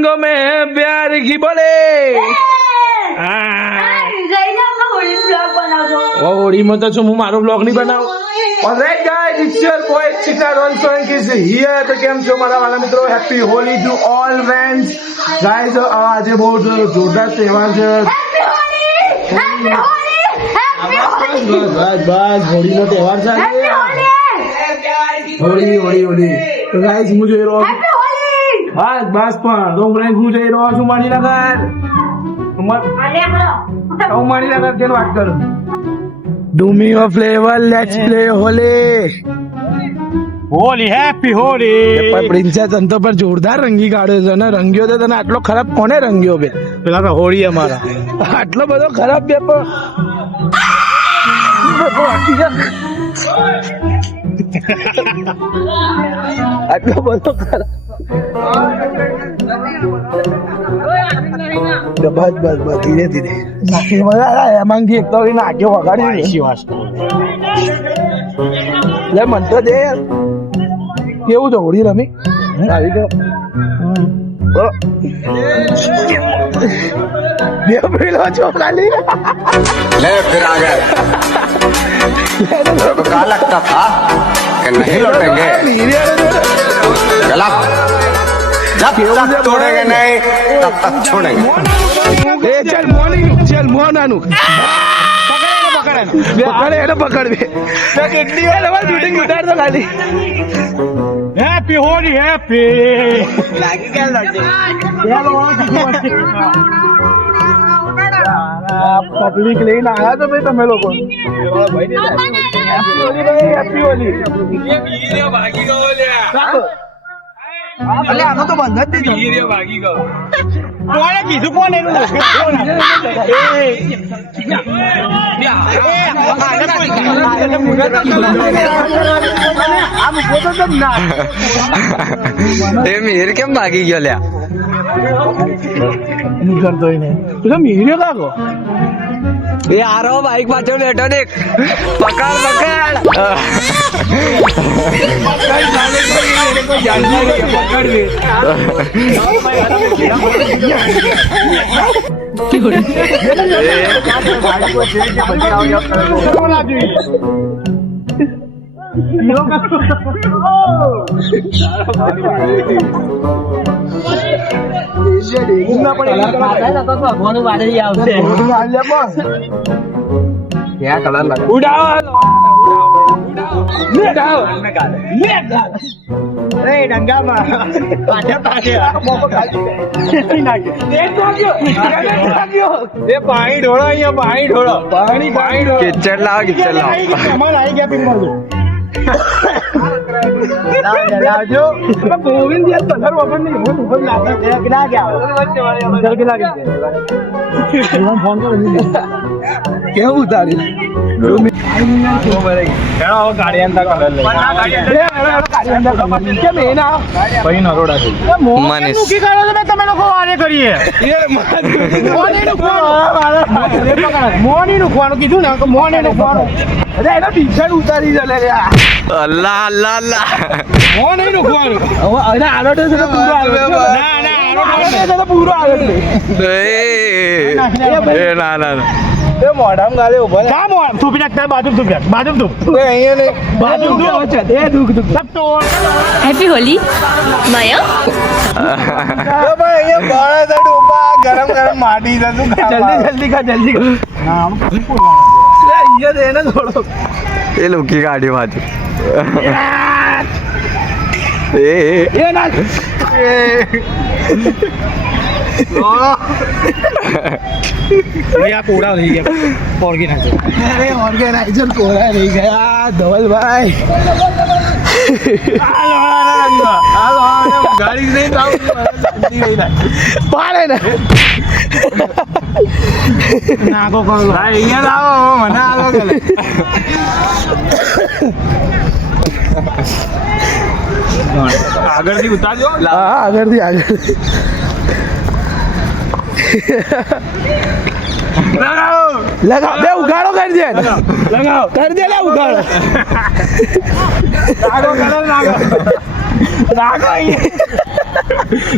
रंगों में प्यार की बोले होली में तो હું મારો બ્લોગ નહીં બનાવું. Alright guys, it's your boy Chita Rolson is here. તો કેમ છો મારા વાલા મિત્રો? Happy Holi to all friends. Guys આજે બહુ જોરદાર તહેવાર છે. બસ હોળીનો તહેવાર છે. હોળી તો ગાઈઝ હું જઈ રહ્યો છું. બસ પણ તો ફ્રેન્ડ હું જઈ રહ્યો છું મણિનગર. મણિનગર કેમ વાત કરું? Do me a flavor, let's play Holi. Holi happy Holi. પણ પ્રિન્સેસ અંતો પર જોરદાર રંગી કાઢ્યો છે ને. રંગ્યો તો તને આટલો ખરાબ કોને રંગ્યો બે? પેલા તો હોળી અમારા આટલો બધો ખરાબ બે પણ આટલો બધો ખરાબ. બસ ધીરે ધીરે નાખી મજા એમાંથી એક તો નાખ્યો વગાડી લે મન તો દે કેવું છે હોળી રમી આવી તો બે પેલો છો ખાલી ले फिर आ गए तो क्या लगता था कि नहीं लौटेंगे चला जब तक तोड़ेंगे नहीं तब तक छोड़ेंगे એ ચાલ મોનાનું પકડે એને પકડવે કેટલી વાર અમારે શૂટિંગ ઉતારતો ખાલી. હેપી હોલી હેપી પબ્લિક લઈને આવ્યા તો ભાઈ તમે લોકો. હેપી હોલી. આનો તો બંધ જ નહીં. ભાગી ગયો કોણે કીધું? કોણ એનું એ મિહિર કેમ ભાગી ગયો લ્યા? કરતો તું મિહિર કાકો એ આરો બાઈક પાછળ બેઠો દેખ. પકડ પાણી ઢોળો અહીંયા પાણી ઢોળો કિચડ લાવો કિચડ લાવો. આવી ગયા પીંગો લાવજો ગોવિંદ યાર કલર વગર નહીં હું ઉપર લાગે કેટલા ગયા ફોન કરો કેવું તારી તમે લોકો વારે કરીએ મોની નું કીધું ને મોની નું એનો ટી શર્ટ ઉતારી ચાલે અલ્લાહ અલ્લાહ અલ્લાહ. મોની નું આરોટે છે પૂરો આરોટે પૂરો આરોટે એ ના ના એ મોઢામાં ગાલે ઉભા કા મોઢ થૂપી નાખ બાજુ થૂપ બાજુ થૂપ અહીંયા નહીં બાજુ વચ્ચે એ દુખ સબ તો હેપી હોલી માયા અહીંયા બાળા સાઈડ ઉભા ગરમ માટી છે તું જલ્દી ખા અહીંયા દે ને થોડો એ લુકી કાઢ્યો પાછું. એ ના પૂરા થઈ ગયા ઓર્ગેનાઇઝર. અરે ઓર્ગેનાઇઝર કોરા રહી ગયા ધવલભાઈ. ગાડી નહીં પાડે ને નાખો કરો ભાઈ અહીંયા આવો મને આવો ગલે આગળથી ઉતારજો. હા આગળથી લગાવ બે ઉઘાડો કરી દે લગાવો કરી દે લે ઉઘાડો નાખો કલર નાખો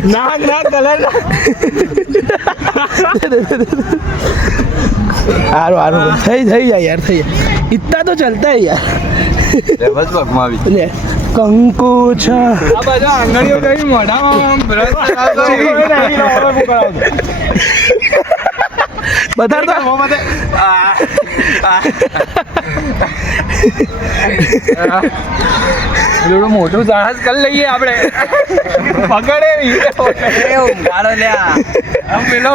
ના ના કલર હારું હારું થઈ જાય યાર થઈ જાય ઇतना તો ચલતા હે યાર બસ પગમાં આવી લે કંકુ છા આ બાજુ આંગળીઓ કરી મોઢામાં બ્રશ બતાડ તો થોડું મોટું જહાજ કરી લઈએ આપણે પકડે ગાળો લ્યા પેલો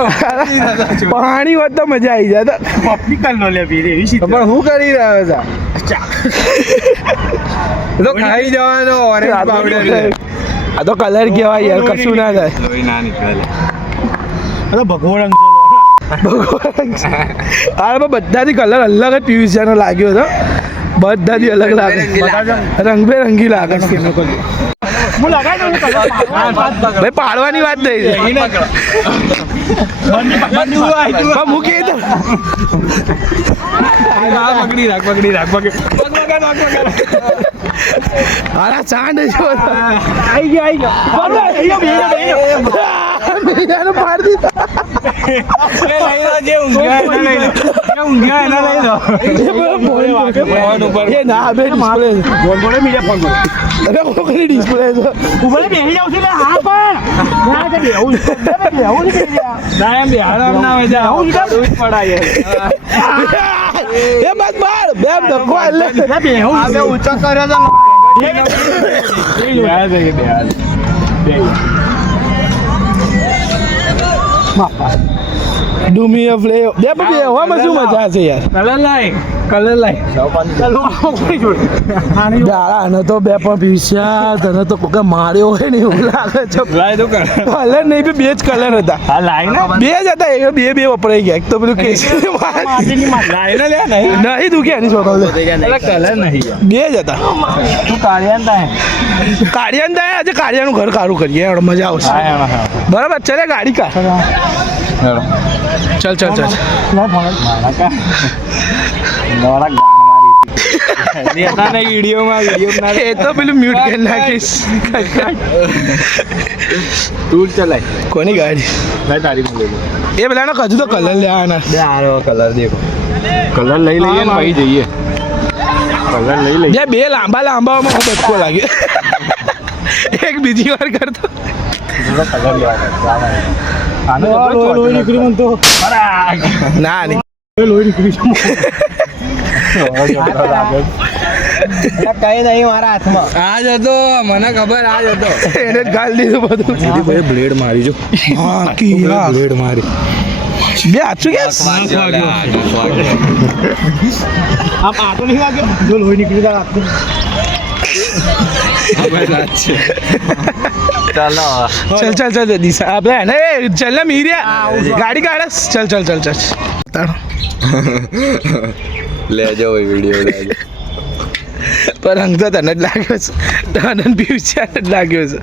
પાણી હોત તો મજા આવી જાય પપ્પી કલ નો લે પીરે એવી પણ હું કરી રહ્યો છે તો ખાઈ જવાનો ઓરેન્જ પાવડર આ તો કલર કેવાય યાર કશું ના થાય લોહી ના નીકળે આ તો ભગવો રંગ અરે બધાથી કલર અલગ જ પિયુષિયાનો લાગ્યો હતો બધાથી અલગ લાગે રંગબેરંગી લાગે છે હું લગાઈ દઉં કલર ભાઈ પાડવાની વાત થઈ છે પણ મૂકી દો પકડી રાખ અરે ચાંદ જો આઈ ગયો મેરાનો પાડ દીધા એ ના બે ડિસ્પ્લે અરે કોકની ડિસ્પ્લે છે એ બસ બાર બે ધક્કો એટલે ડુમી ફ્લે બે પછી હવામાં શું મજા છે યાર કલર લાય યાર આને તો બે પણ પીસ્યા તને તો કોઈ માર્યો હોય ને એવું લાગે છે કલર નહીં બે જ કલર હતા બે જ હતા એ બે વપરાઈ ગયા એક તો પેલું કેસરી નહીં તું કે એની છોકરો કલર નહીં બે જ હતા તું કાળિયા કાળિયાન આજે કાળિયાનું ઘર કાઢું કરીએ યાર મજા આવશે બરાબર ચલે ગાડી કા ચલ ચલ ચલ એ તો પેલું મ્યુટ કરી નાખીશ તું ચલાય કોની ગાડી તારી એ પેલાનો હજુ તો કલર લેવાના કલર દેખો કલર લઈ લઈએ ને પછી જઈએ કલર લઈ લઈએ બે લાંબા લાંબામાં હું બચકો લાગે એક બીજી વાર કરતો લોહી નીકળી મને તો ના નહીં લોહી નીકળી કઈ નહીં મારા હાથમાં આ જ હતો મને ખબર આ જ હતો એને જ ગાલ દીધું બધું બ્લેડ મારી જો હા કી યાર બ્લેડ મારી બે આછું કે આમ આટો નહીં વાગ્યો જો લોહી નીકળી જાય ચાલો ચલ ચલ ચલ દિશા આપણે ને ચલ ને મીરિયા ગાડી કાઢસ ચલ ચલ ચલ ચલ તારો લેજો ભાઈ વિડીયો લેજો પણ રંગ તો તને જ લાગ્યો છે તને પીવું જ લાગ્યો છે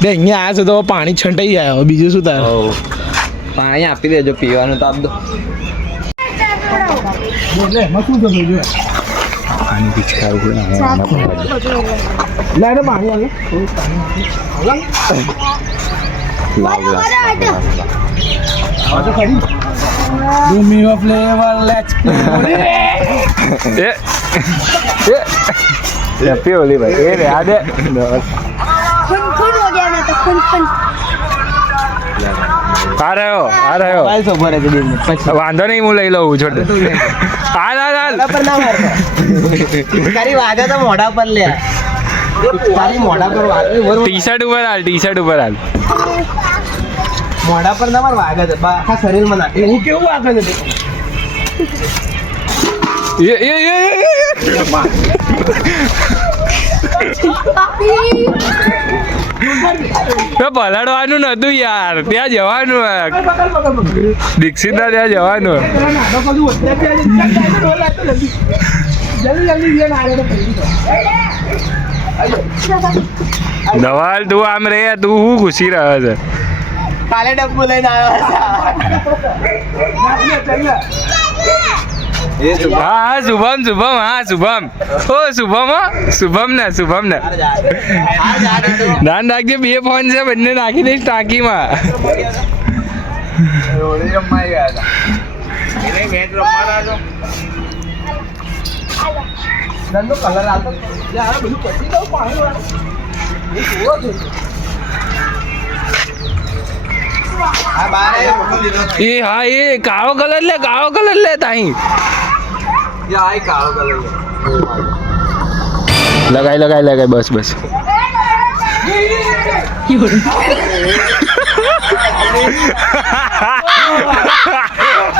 બે અહીંયા આવ્યા છે તો પાણી છંટાઈ જાય હવે બીજું શું તારે પાણી આપી દેજો પીવાનું તો આપ દો પાણી પીચકારું લાઈને પાણી આવે ડુમી of flavour let's happy Holi ભાઈ એ રે આ દે આ રહ્યો વાંધો નહીં હું લઈ લઉં છોડ હાલ મોઢા પર લે તારી મોઢા પર ટી શર્ટ ઉપર હાલ મોઢા પર ના માર વાગે છે આખા શરીરમાં નાખે હું કેવું આગળ હતું પલડવાનું નતું યાર ત્યાં જવાનું દીક્ષિત ના ત્યાં જવાનું ધવલ તું આમ રે તું શું ઘૂસી રહ્યો છે કાલે ડબ્બુ લઈને આવ્યો હા શુભમ શુભમ હા શુભમ ઓ શુભમ હો શુભમ ને ધ્યાન રાખજે 2 ફોન છે બંને નાખી દઈશ ટાંકીમાં એ હા એ કાળો કલર લે તાહી લગાઈ બસ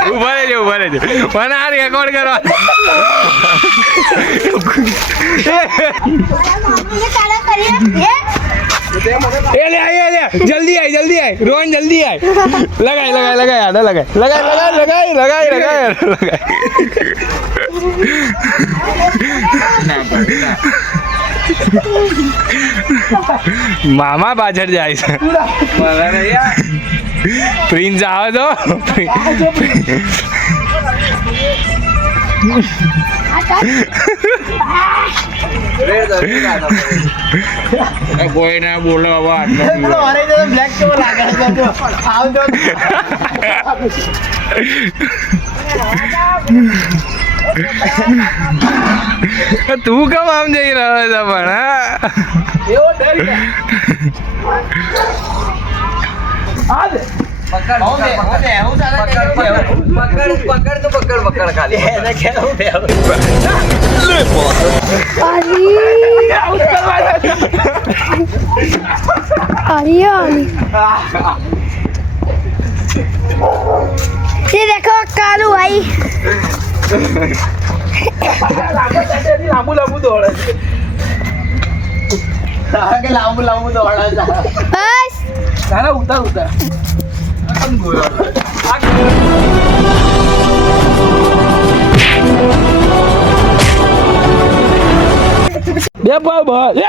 ઉભા રહેજો મને આ રેકોર્ડ કરવા લે જલ્દી આય રોહન જલ્દી આય લગાઈ આડા લગાઈ મામા પાછળ જાય છે પ્રિન્સ આવે તો કોઈ ના બોલો તું કેમ આમ જઈ રહ્યો છે પણ ये देखो कालू भाई લાંબુ દોડે बस સારા ઉતાર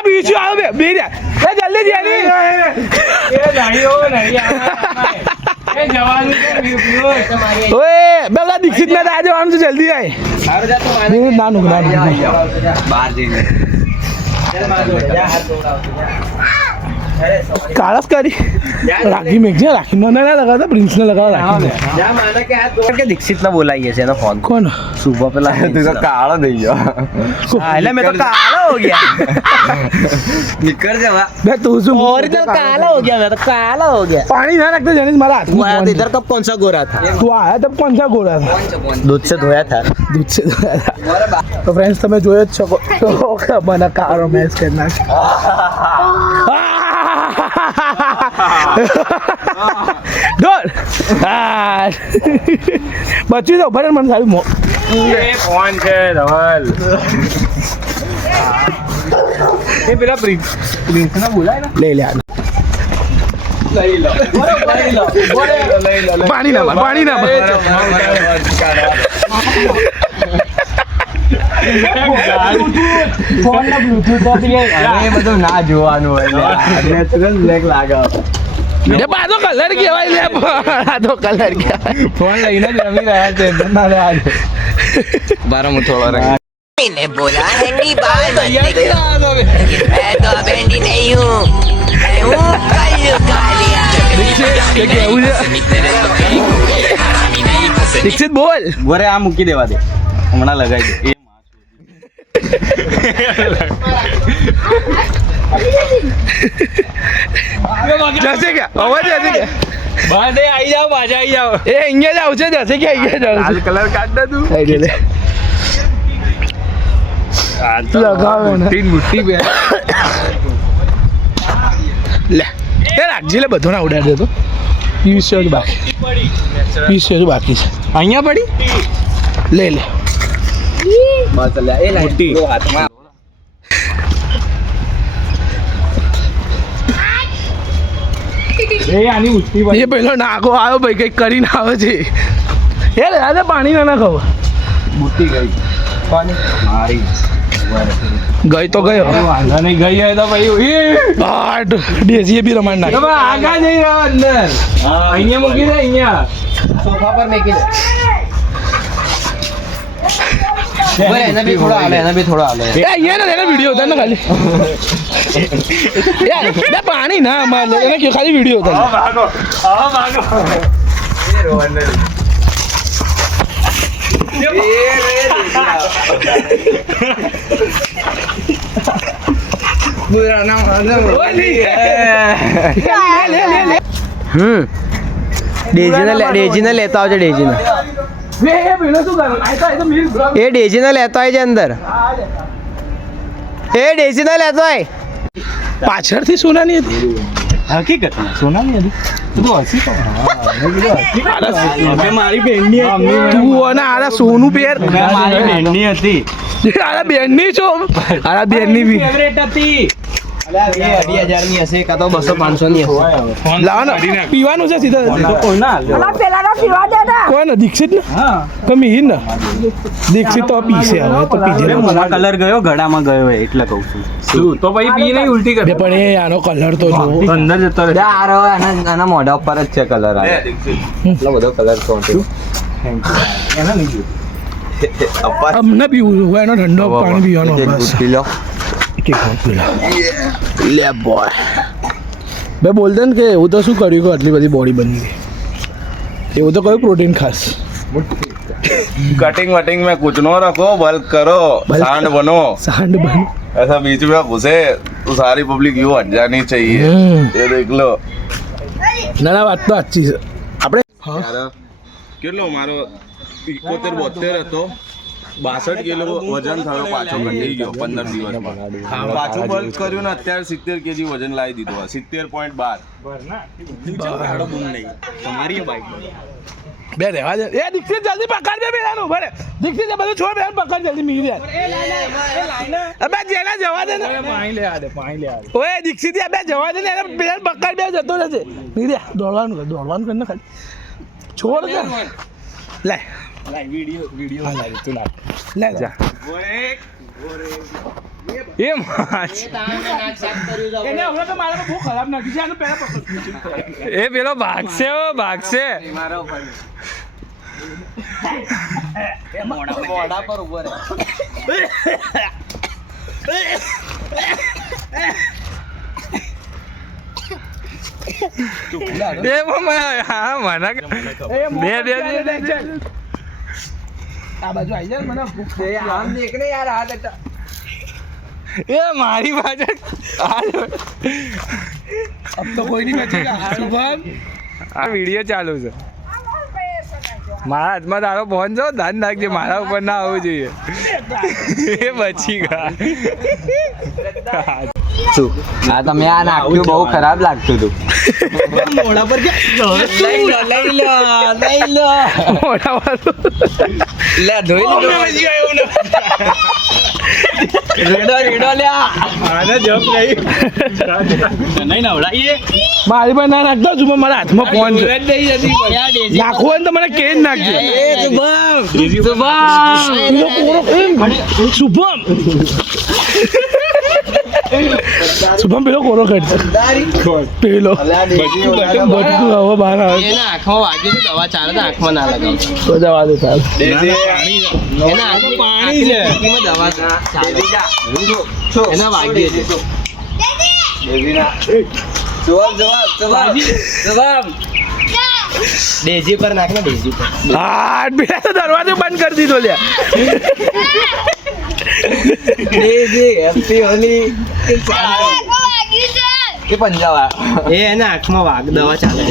બીજું આવે બે જલ્દી પેલા દીક્ષિત ને ત્યાં જવાનું છે જલ્દી આય નાનું કાળસ કરી રાખી મેં રાખી મને ના લગાવતા પ્રિન્સ ને લગાવતા દીક્ષિત ને બોલાવીએ છે એનો ફોન કોણ સુબહ પેલા તું તો કાળો થઈ ગયો એટલે મેં તો કાળો હો ગયા निकल जा બે તું શું ओरिजिनल काला हो गया मैं तो काला हो गया पानी ना रखते जनीश मारा हाथ तू आया था इधर कब कौन सा गोरा था तू आया तब कौन सा गोरा था दूध से धोया था दूध से धोया था तो फ्रेंड्स તમે જોયો જ છો તો મને કારો મેચ કરી નાખ ડોર બચ્ચી તો ભરે મને સારું ફોન છે ધવલ એ પેલા પ્રિન્સ ને બોલાય ને લઈ લે પાણી ના બધું ના જોવાનું હોય નેચરલ બ્લેક લાગે પાછો કલર કહેવાય લે પાછો કલર કહેવાય ફોન લઈને જ રમી રહ્યા છે બારો હું થોડો રંગ मैंने बोला है कि बाल मत देखो मैं तो बेंडी नहीं हूँ मैं हूँ कल्लू कालिया દીક્ષિત બોલ બોરે આ મૂકી દેવા દે હમણાં લગાવી દે જશે કે અવાજ જશે કે બાદે આવી જાઓ પાછા આવી જાઓ એ અહીંયા જ આવશે જશે કે અહીંયા જ આવશે કલર કાઢ દે તું લે લગાવે ને તીન મુઠ્ઠી બે લે એ રાખજી લે બધો ના ઉડાડી દેતો 20 જ બાકી 20 જ બાકી છે અહીંયા પડી લે લે બસ લે એ લાઈટી હાથમાં એ આની મુઠ્ઠી એ પેલો નાકો આવ્યો ભાઈ કઈક કરીને આવે છે એ લે આજે પાણી ના ખબર બુટ્ટી ગઈ પાણી મારી ગઈ તો ગયો વાંધો નહીં ગઈ હોય તો ભાઈ બાટ ડેઝીએ બી રમાડ નાખ તમે આગા જઈ રહ્યો અંદર અહીંયા મૂકી દે અહીંયા સોફા પર મેકી દે એના બી થોડો હાલે એ અહીંયા ને એનો વિડીયો ઉતાર ને ખાલી યાર બે પાણી ના માર એને કે ખાલી વિડીયો ઉતાર ડેજીને લેતા આવજો ડેજીને એ ડેજીને લેતો હોય છે અંદર એ ડેજીને લેતો હોય પાછળથી સોનાની હતી હકીકતમાં સોનાની હતી મારી બેનની તું અને આરા સોનું પહેર મારી બેનની હતી આરા બેનની છો આરા બેનની બી હતી 2,000 ની હશે કાં તો 200-500 ની હશે લાવો ને પીવાનું છે સીધા પેલા પીવા દે ને કોણ દીક્ષિત ને તમે હિર ને દીક્ષિત તો પીશે હવે તો પીજે કલર ગયો ગળામાં ગયો એટલે કહું છું શું તો પછી પી નહીં ઉલટી કરે પણ એ આનો કલર તો જો અંદર જતો રહે આના મોઢા ઉપર જ છે કલર એટલો બધો કલર અમને પીવું છું એનો ઠંડો પાણી પીવાનો બસ પી લો લે બોય બે બોલતે ને કે એવું તો શું કર્યું કે આટલી બધી બોડી બની ગઈ એવું તો કયું પ્રોટીન ખાસ कटिंग वटिंग में कुछ नो रखो बल्क करो सांड बनो सांड बन ऐसा बीच में घुसे तो सारी पब्लिक यूं हट जानी चाहिए ये देख लो ના ના વાત તો સાચી છે આપણે કેટલો મારો 71-72 હતો 62 કિલો વજન થયો પાછો ઘટી ગયો 15 દિવસમાં પાછું બલ્ક કર્યું ને અત્યારે 70 કેજી વજન લાવી દીધો 70.12 બે રહેવા દે એ દીક્ષિત જલ્દી પકડ બે બેલાનું ભરે દીક્ષિત બધું છોડ બેન પકડ જલ્દી મીરી દે અબે જેના જવા દે ને પાણી લે આ દે ઓએ દીક્ષિત બે જવા દે ને એને બેન પકડ બે જતો રહેશે મીરી દે દોડવાનું કર ને ખાલી છોડ દે લે વિડિયો લાવી તું લે જા એ માચ એને હવે તો મારા બહુ ખરાબ નાખી છે આને પહેલા પકડ એ પેલો ભાગશે મોઢા પર ઉભો રહે એ હા મને બે આ બાજુ આવી જાય મને ભૂખ આમ દેખ ને યાર હાથ હતા એ મારી પાછળ अब तो कोई नहीं बचेगा शुभम આ વિડીયો ચાલુ છે મારા હાથમાં તારો ફોન છો ધ્યાન રાખજે મારા ઉપર ના આવવું જોઈએ એ બચી ગયા શું આ તમે આ નાખ્યું બહુ ખરાબ લાગતું હતું મોઢા પર લઈ લો મોટા લે ધોઈ લીધો રેડો લ્યા આને જપ નહીં નવડાઈએ મારી પર ના નાખતો શુભમ મારા હાથમાં ફોન છે નાખવો હોય ને તો મને કેજ નાખજે શુભમ શુભમ પેલો કોરો કાઢ પેલો બટકું હવે બહાર આવે એના આંખમાં વાગ્યું તો દવા ચાલે તો આંખમાં ના લગાવ તો જવા દે સાહેબ એના આંખમાં પાણી છે દવા ચાલે એના વાગ્યું છે ડેજી પર નાખ ને ડેજી પર હા બેટા તો દરવાજો બંધ કરી દીધો લ્યા ડેજી હેપી હોલી કે પંજાવા એ એના આંખમાં વાગ દવા ચાલે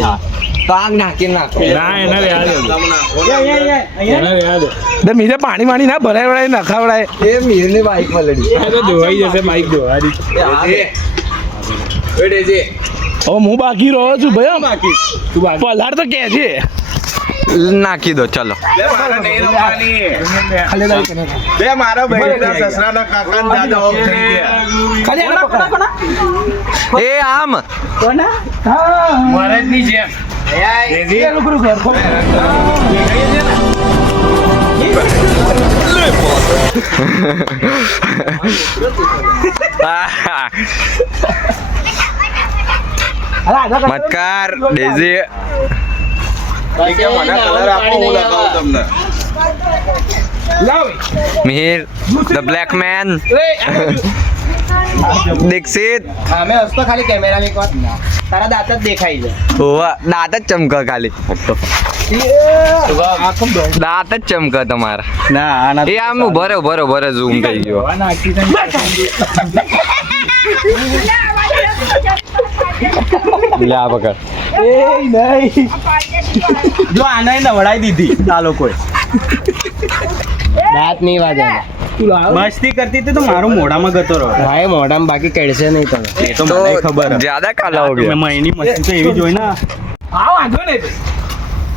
તો આગ નાખી નાખો ના એના રહ્યા બે મીરે પાણી વાણી ના ભરાય વળાય નખાવડાય એ મીરની બાઈક માં લડી તો ધોવાઈ જશે બાઈક ધોવાની હવે હું બાકી રહ્યો છું ભાઈ બાકી પલાર તો કે છે નાખી દો ચલો બે મારા ભાઈ સસરાના કાકા દાદા ઓફ થઈ ગયા ખાલી આને પકડા એ આમ મહારાજની જેમ મતકાર ડેઝી મને કલર આપો હું લગાવું તમને Mihir the black man Dikshit અમે હસતો ખાલી કેમેરાની એક વાત તારા દાંત જ દેખાય છે હોવા દાંત જ ચમક ખાલી દાંત જ ચમક તમારા ના આના એ આમ ઉભો રે ઝૂમ થઈ ગયો લે આ પકડ જો આને નવડાઈ દીધી આ લોકોએ દાંત નહીં વાગે મસ્તી કરતી હતી તો મારું મોઢામાં ગતો રહ્યો હા એ મોઢામાં બાકી કડશે નહીં તમે એ તો મને ખબર જ્યાદા કાલા હો ગયા મેં એની મસ્તી તો એવી જોઈ ને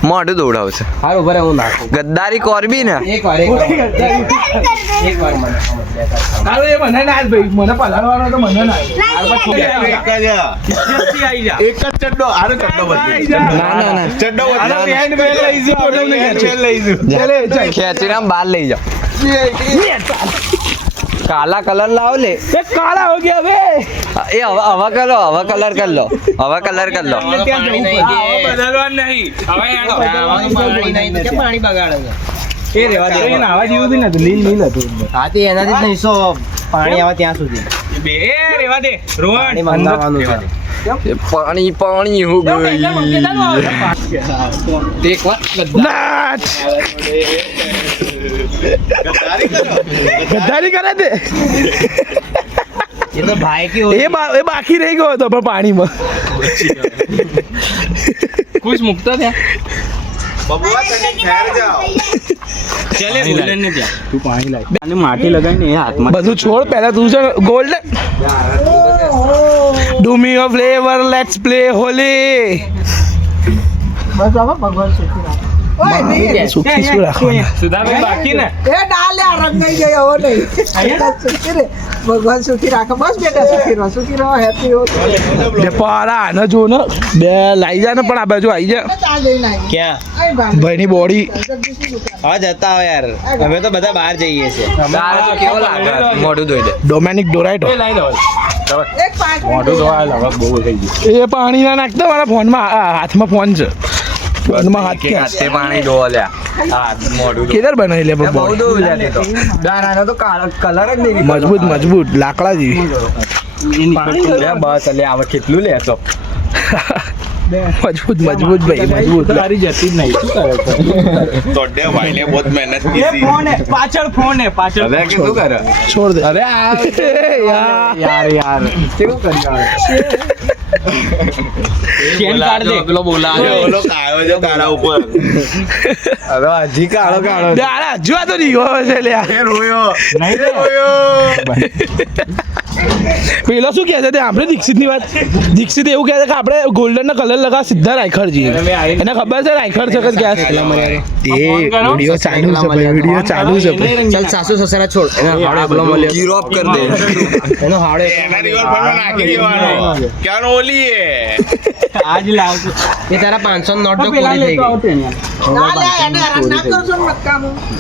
મોઢું દોડાવશે હારું ભરે હું નાખું ગદ્દારી કરબી ને એક વાર મને મને ના ભાઈ મને પલાળવાનો તો મને ના એક જ ચડ્ડો આરો ચડ્ડો બદલી ના ચડ્ડો ખેંચીને આમ બહાર લઈ જાઓ કાલા કલર લાવો લે કાળા હો ગયા બે એ હવા કલર કર લો પાણી બગાડે એ રેવા દે આવા જેવું બી નતું લીલ હતું હા તે એનાથી જ નહીં સો પાણી આવે ત્યાં સુધી પાણી મંગાવવાનું છે પાણી હો ગઈ એક વાર નાચ ગદ્દારી કરે તે એ તો ભાઈ કે એ બાકી રહી ગયો હતો પણ પાણીમાં ખુશ મુકતો થયા બબુઆ તને ઠેર જાઓ ચાલે ગોલ્ડન ને ત્યાં તું પાણી લાવ અને માટી લગાવીને એ હાથમાં બધું છોડ પહેલા તું છે golden do me a flavour let's play Holi સુખી શું રાખવાનું સુધાભાઈ બાકી ને ભગવાન સુખી રાખે બસ બેટા સુખી રહો હેપી હો જે પારા આને જો ને બે લાઈ જા ને પણ આ બાજુ આવી જા ક્યાં ભાઈની બોડી હા જતા હોય યાર અમે તો બધા બહાર જઈએ છીએ તારે તો કેવો લાગે મોઢું ધોઈ દે ડોમેનિક ડોરાઇટો મોઢું ધોવા બહુ થઈ ગયું એ પાણી ના નાખતો મારા ફોનમાં હાથમાં ફોન છે ફોનમાં હાથ કે હાથે પાણી ધોવા લ્યા હા મોઢું કેદર બનાવી લે બહુ બહુ ધોવું લ્યા તે તો દારાનો તો કલર જ નહીં મજબૂત લાકડા જેવી બસ લે હવે કેટલું લેશો મજબૂત ભાઈ મજબૂત તારી જતી જ નહીં શું કરે છે તોડે ભાઈને બહુ મહેનત की थी પાછળ ફોન હે પાછળ હવે કે શું કરે છોડ દે અરે યાર કેવું કર્યું ચેન કાઢ દે પેલો બોલાવ્યો ઓલો કાયો જો કાળા ઉપર હવે હજી કાળો દાડા જોવા તો નહીં હોય છે લ્યા એ રોયો નહીં પેલો શું કહે છે તે આપણે દીક્ષિતની વાત દીક્ષિત એવું કહે છે કે આપણે ગોલ્ડનનો કલર લગા સીધા રાયખડ જઈએ એને ખબર છે રાયખડ છે કે ક્યાં છે એ વિડીયો ચાલુ છે ભાઈ વિડીયો ચાલુ છે ભાઈ ચાલ સાસુ સસરા છોડ એનો હાડો એકલો મળ્યો ગીરોપ કર દે એનો હાડો એના રિવોલ્વરમાં નાખી દેવાનો ક્યાં ઓલી હે આજ લાવ એ તારા 500 નોટ તો પૂરી થઈ ગઈ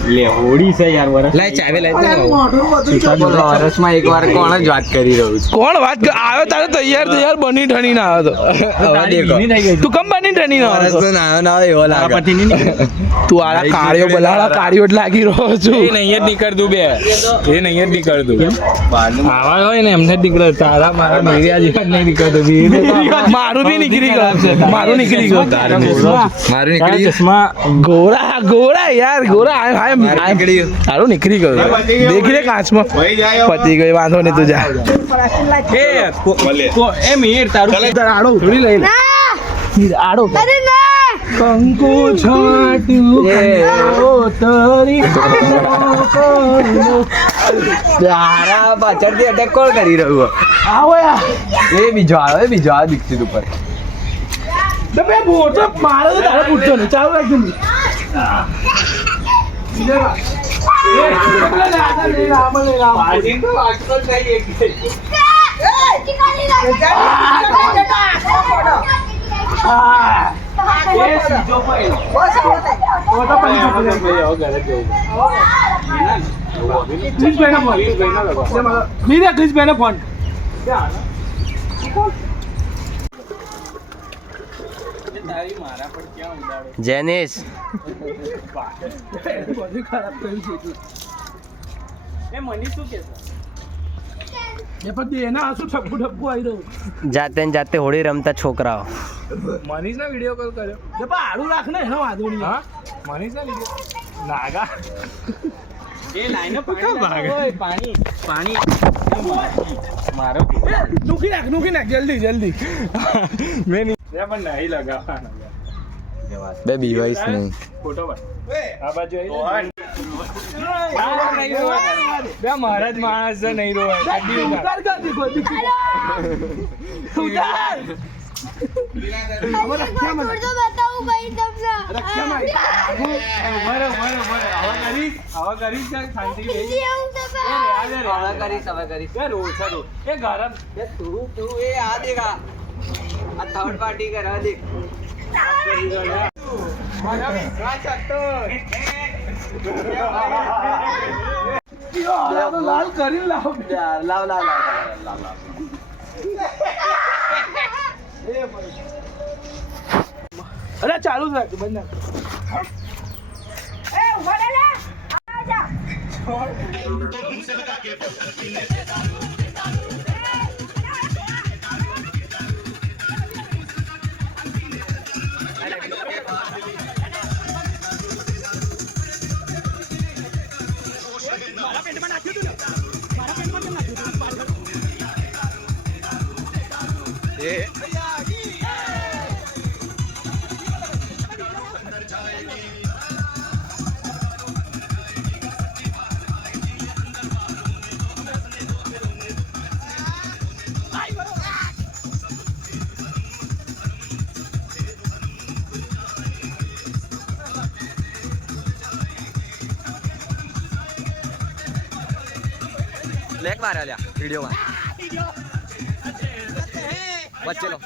લે હોડી છે યાર વરસ લાય ચાવે લાય વર્ષમાં એકવાર કોણ જ વાત કરી રહ્યું છે કોણ વાત આવ્યો તારે તૈયાર બની ઠણી ના આવ્યો તો તું કમ બની ઠણી ના વર્ષ આવ્યો તો ના એવો લાગે પછી નહીં નીકળે. તું આલા કાળિયો જ લાગી રહ્યો છું એ નહીં જ નીકળતું બે એ નહીં જ નીકળતું આવા હોય ને એમને જ નીકળે તારા મારા મેરિયા જેવા જ નહીં નીકળતું મારું બી નીકળી ગયું મારું નીકળી ગયું મારું નીકળી ચશ્મા ગોરા યાર ગોરા તારું નીકળી ગયું દેખી લે કાચમાં ભાઈ જાય પતી ગઈ વાંધો નહીં તું જા એ મીર તારું આડો થોડી લઈ લે આડો કંકુ હારા પાછળથી અટેક કોણ કરી રહ્યું આવો યાર એ બીજો આવે દીક્ષિત ઉપર તો બે બોટો મારો તો તારે પૂછતો નહીં ચાલુ રાખજો ફોન જેનિસ બધું ખરાબ કર્યું છે એટલે. એ મની શું કે એ પછી એના આંસુ ઠપકુ ઠપકુ આવી રહ્યું. જાતે ને જાતે હોળી રમતા છોકરાઓ. મનીષનો વિડીયો કોલ કર્યો. એ પણ હારું રાખ ને એનો વાંધો નહીં. હા મનીષનો વિડીયો નાગા એ લાઈનો પાણી પાણી મારો દુખી નાખ જલ્દી જલ્દી. મેં નહીં પણ નહીં લગાવવાનો બે બીવાઈસ નહીં. ફોટો આ બાજુ આવી બે મહારાજ માણસ છે નહીં રોવાય ગાડી ઉતાર. ઉતાર ગાડી ગોદી. ઉતાર. હવે રક્ષામાં રક્ષામાં બરો આવા કરીશ ને શાંતિ રહી. હવે કરીશ. એ રોજ છે રોજ. એ ગરમ તું એ આ દેખા આ થર્ડ પાર્ટી કરા દેખ. લાલ કરી લાવ. લાવ. અરે ચાલુ જ રાખ બંધ. લેક માર્યા લ્યા વિડીયોમાં વચ્ચે લો.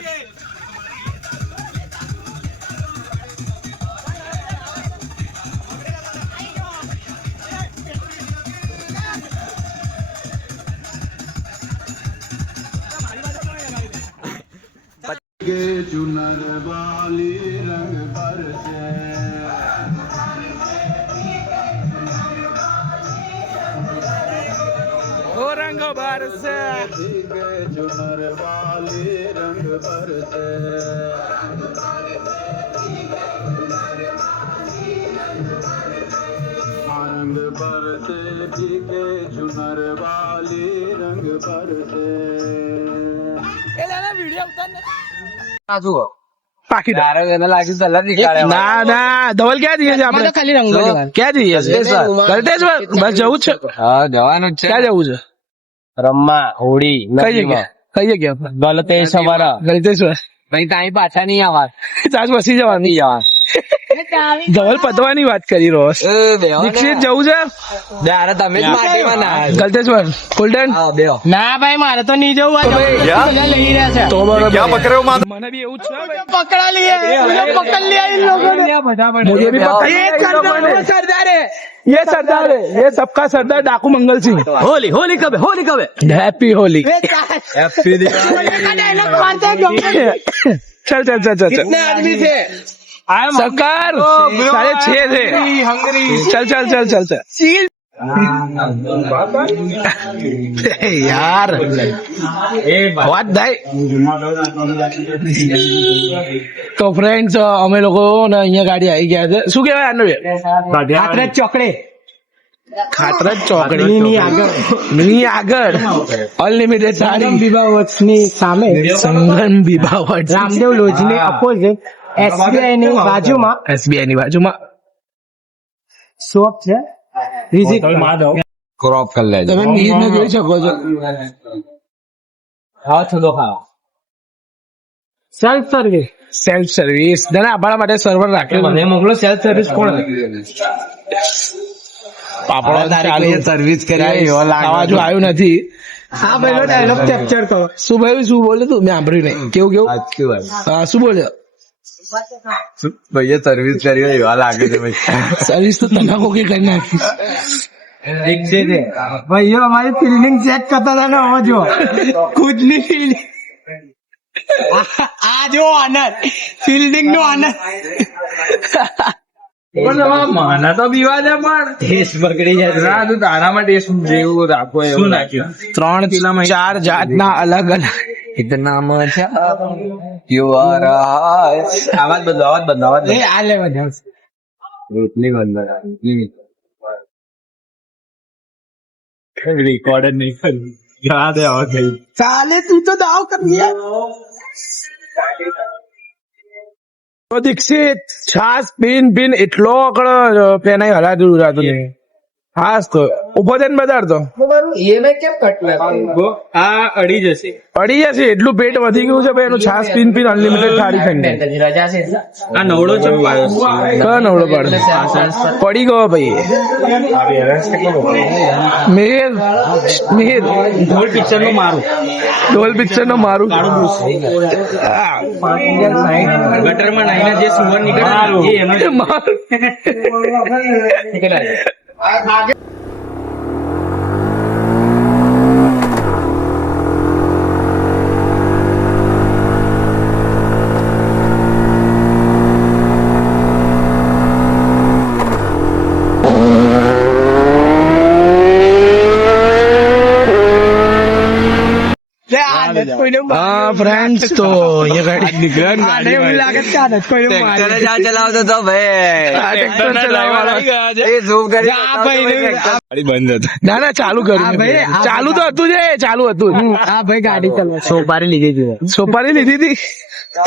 ઓ રંગો બરસે પાકી તારે એને લાગ્યું પહેલા નીકાળે. ના ધવલ ક્યાં જઈએ છીએ આપણે? ખાલી રંગો ક્યાં જઈએ છીએ? ગળતેશ્વર બસ જવું જ છે. હા જવાનું જ છે. ક્યાં જવું છે? રમવા હોળી કઈ જગ્યા ગલતેશ્વર. ગળતેશ્વર. ભાઈ તાઈ પાછા નહીં આવવા. ચાર્જ બસી જવાની. ધવલ પતવાની વાત કરી રહ્યો છે. દીક્ષિત જવું છે? તમે જ માટીમાં ના ગળતેશ્વર ફૂલડન. ના ભાઈ મારે તો નહીં જવું તો બરોબર. पकड़े મને બી એવું જ છે. પકડા લીએ પકડ लिया इन लोगों ने मुझे भी पता है। ये सरदार है ये सबका सरदार डाकू मंगल सिंह। होली कब है? हैप्पी होली। चल कितने आदमी थे? सरकार 6:30 थे। चल यार વાત થાય તો ફ્રેન્ડ્સ અમે લોકો ને અહીંયા ગાડી આવી ગયા છે. શું કહેવાય આનું? ખાતરજ ચોકડે ખાતરજ ચોકડી ની આગળ અનલિમિટેડ સાડી વિભાવની સામે સંગમ વિભાવટ રામદેવ લોજની અપોઝિટ એસબીઆઈ ની બાજુમાં શોપ છે. વિઝિટ ક્રોપ કરી લેજો. તમે ન્યૂઝ જોઈ શકો છો. સેલ્ફ સર્વિસ દાદા આપણા માટે સર્વર રાખ્યું. મને મોકલો સેલ્ફ સર્વિસ કોણ સર્વિસ કરી આવાજ આવ્યું નથી. આ ભાઈનો ડાયલોગ કેપ્ચર કરો. શું ભાઈ શું બોલે તું? મેં સાંભળ્યું નહીં. કેવું હા શું બોલ્યો? ભાઈએ સર્વિસ કરી એવા લાગે છે ભાઈ. સર્વિસ તો તમાકુ કે કરી નાખી. ભાઈઓ અમારી ફિલ્ડિંગ ચેક કરતા હતા ને હવે જો ખુદની ફિલ્ડિંગ આ જો આનંદ ફિલ્ડિંગ નો આનંદ મને તો પીવા દે પણ ટેસ્ટ બગડી જાય ના તું તારામાં ટેસ્ટ જેવું રાખો શું નાખ્યું 3-4 જાતના અલગ અલગ ઇતના મજા યુ આર આવાજ બદલાવ આ લેવા જાવ એટલી બંધ રેકોર્ડ નહીં કર્યું યાદ આવે ગઈ ચાલે તું તો દાવ કરી તો દીક્ષિત છાસ પીન એટલો આગળ પેનાઈ હલાતું ઉડાતું નહીં હાસ તો ઉભો થઈને બતાડતો આ અડી જશે પડી જશે એટલું પેટ વધી ગયું છે ભાઈ એનું છાસ પીન અનલિમિટેડ થાળી ખાઈને આ નવડો ચંપાયો કયો નવડો પાડે પડી ગયો ભાઈ મિહિર ઢોલ પિક્ચર નું મારું ઢોલ પિક્ચર નો મારું ગટરમાં નાઈને જે સુવર નીકળે એ એમાં મારું ફ્રેન્ડ્સ તો અહીંયા ગાડી ચલાવતો તો ભાઈ એ ઝૂમ કરી ગાડી બંધ હતી ના ના ચાલુ કર્યું ચાલુ તો હતું જ ચાલુ હતું હા ભાઈ ગાડી ચાલવા સોપારી લીધી હતી સોપારી લીધી હતી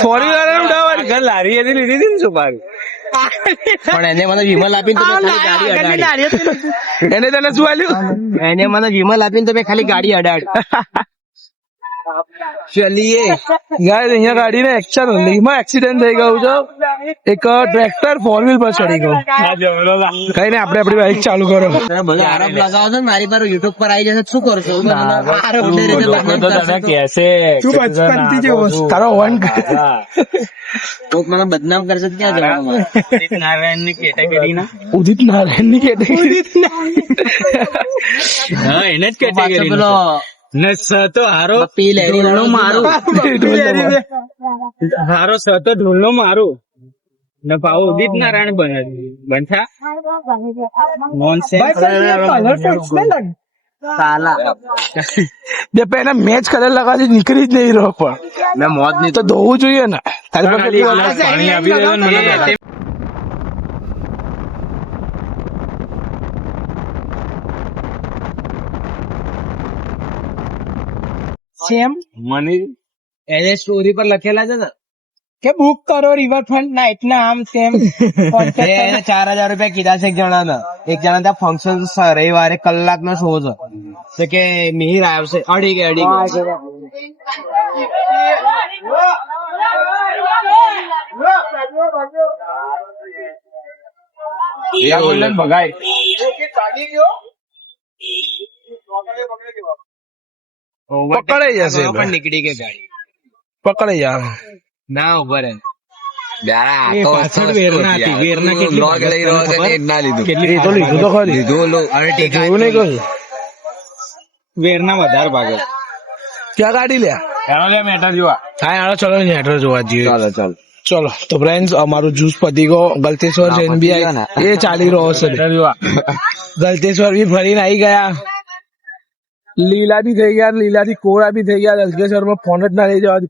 ફોરી વાળા ઉડાવવાની લારી એની લીધી હતી ને સુપારી પણ એને મને વિમલ આપીને તો મેં ખાલી ગાડી અડાડી એને તને શું આલ્યું એને મને વિમલ આપીને તો મેં ખાલી ગાડી અડાડી ચલીએ ગાઈસ અહીંયા ગાડીને લીમાં એક્સિડન્ટ થઈ ગયું છે એક ટ્રેક્ટર 4 વ્હીલ પર ચડી ગયું કઈ ને આપણે આપણી બાઈક ચાલુ કરો બધા આરોપ લગાવો છો મારી પર યુટ્યુબ પર આવી જશે શું કરશો તારો વન મને બદનામ કરશે તો ક્યાં જવાનું નારાયણ ની કેટેગરી ના ઉદિત નારાયણ ની કેટેગરી હા એને જ કેટેગરી ને તો હારો ઢોલનો મારું હારો સતો ઢોલનો મારું ને પાવ ઉદિત નારાયણ બનતા બે પેલા મેચ કલર લગાવી નીકળી જ નહીં રહ્યો પણ મેં મોત ની તો ધોવું જોઈએ ને તારી પાસે પાણી આપી દેજો ને મને સેમ મને એને સ્ટોરી પર લખેલા છે ને કે બુક કરો રિવરફ્રન્ટ નાઇટ ના આમ તેમ એને 4000 રૂપિયા કીધા છે એક જણા ત્યાં ફંક્શન રવિવારે કલાકનો શો છે તો કે મિહિર આવશે અડી ગઈ ભગાય પકડાઈ જશે પણ નીકળી ગઈ ગાડી પકડાઈ જાય ના ઉભા રહે પાછળ વેરના બ્લોગ લઈ રહ્યો છે ને ના લીધું એ તો લીધું તો ખરી લીધું એવું નહીં કહ્યું વેરના વધારે ભાગે ક્યાં ગાડી લે મેટર જોવા હા યાર ચલો મેટર જોવા જઈએ ચાલો ચાલો ચલો તો ફ્રેન્ડ્સ અમારું જ્યુસ પતી ગયો ગલતેશ્વર જૈન બી એ ચાલી રહ્યો છે ગલતેશ્વર બી ફરીને આવી ગયા લીલા બી થઈ ગયા લીલાથી કોરા બી થઈ ગયા ગલતેશ્વર માં ફોન જ ના લઈ જવા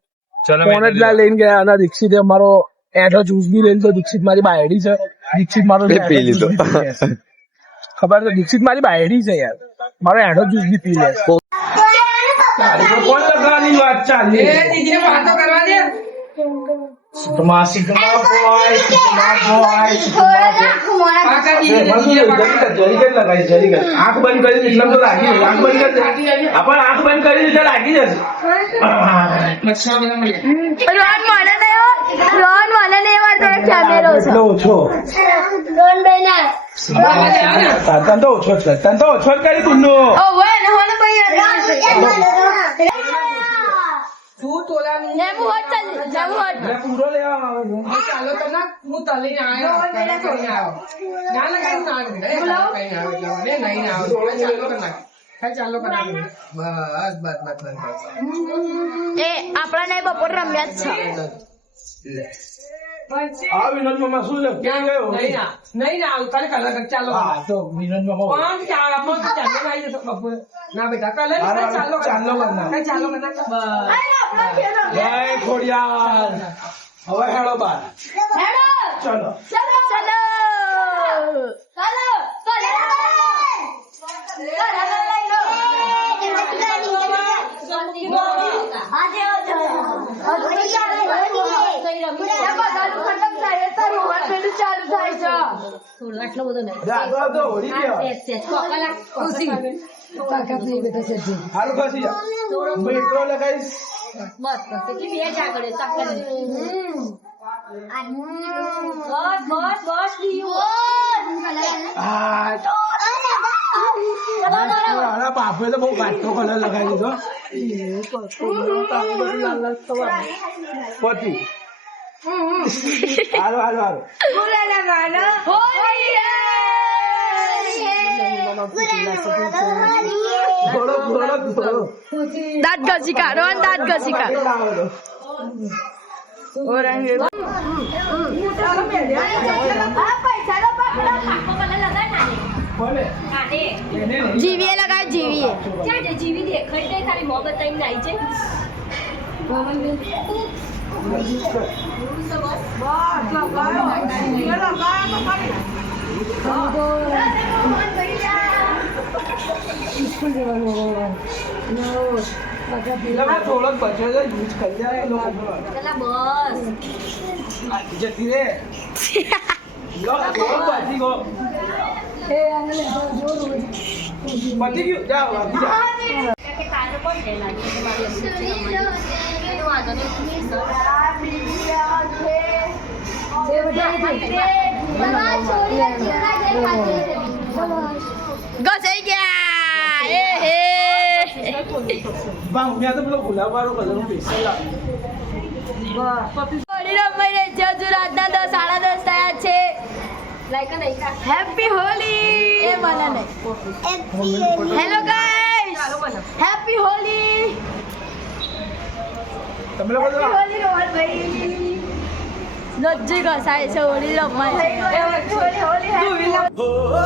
ફોન જ ના લઈને ગયા અને દીક્ષિત અમારો એઠો જ્યુસ બી લઈને તો દીક્ષિત મારી બાયડી છે દીક્ષિત મારો પી લીધો ખબર છે દીક્ષિત મારી બાયડી છે યાર મારો એઠો જ્યુસ બી પી લે કોણ લગાવવાની વાત ચાલી આંખ બંધ કરી એટલે તો લાગી આંખ બંધ કરી આપણે આંખ બંધ કરી એટલે લાગી જશે રોહન મને નહીં મારતો કેમેરો છે ઓછો રોહન ભાઈ ના તન તો ઓછો જ કરી તું ઓવે ને હોને ભાઈ તું તોલાની નેમુ હોટ નેમુ હોટ પૂરો લેવા ચાલો તો ના હું તલી આવ્યો ના કઈ ના નહીં આવો ચાલો કર બસ એ આપણા ને બપોર રમ્યા જ છે આ વિનોદ મામા શું છે ક્યાં ગયો નહીં ના તારે કલર કર ચાલો હા તો વિનોદ મામા પાંચ ચાલો આવી જતો બપોર ના બેટા કલર ચાલો ચાલો કરના. ચાલો કરના બસ જય ખોડિયાર હવે હેડો બાર હેડો ચલો ચલો ચલો ચલો આટલો બધો આગળ તો હોડી ગયો હારું ખસી જા મેટ્રો લગાઈશ બસ કેટલી બે ચા કરે બસ મારા બાપે તો બહુ ઘાટો કલર લગાવી દીધો પછી હાલો હાલો હાલો થોડો દાંત ઘસી કાઢો અને દાંત ઘસી કાઢો જીવીએ લગાવ જીવીએ જીવી દેખાય તે ખાલી મોં બતાવીને આવી છે થોડોક બચ્યો છે યુઝ કરી જાય લોકો બસ જતી રે પતી ગયો જાઓ ઘસાઈ ગયા એ હે મેં તો પેલો ગુલાબ વાળો કલર પેશલ હોળી રમાઈ રહી છે હજુ રાતના 10 સાડા 10 થયા છે હેપી હોલી એ મને નહીં હેલો ગાઈસ હેપી હોલી તમે લોકો તો હોલી રોલ ભાઈ નજી ઘસાય છે હોળી રમાય છે હોલી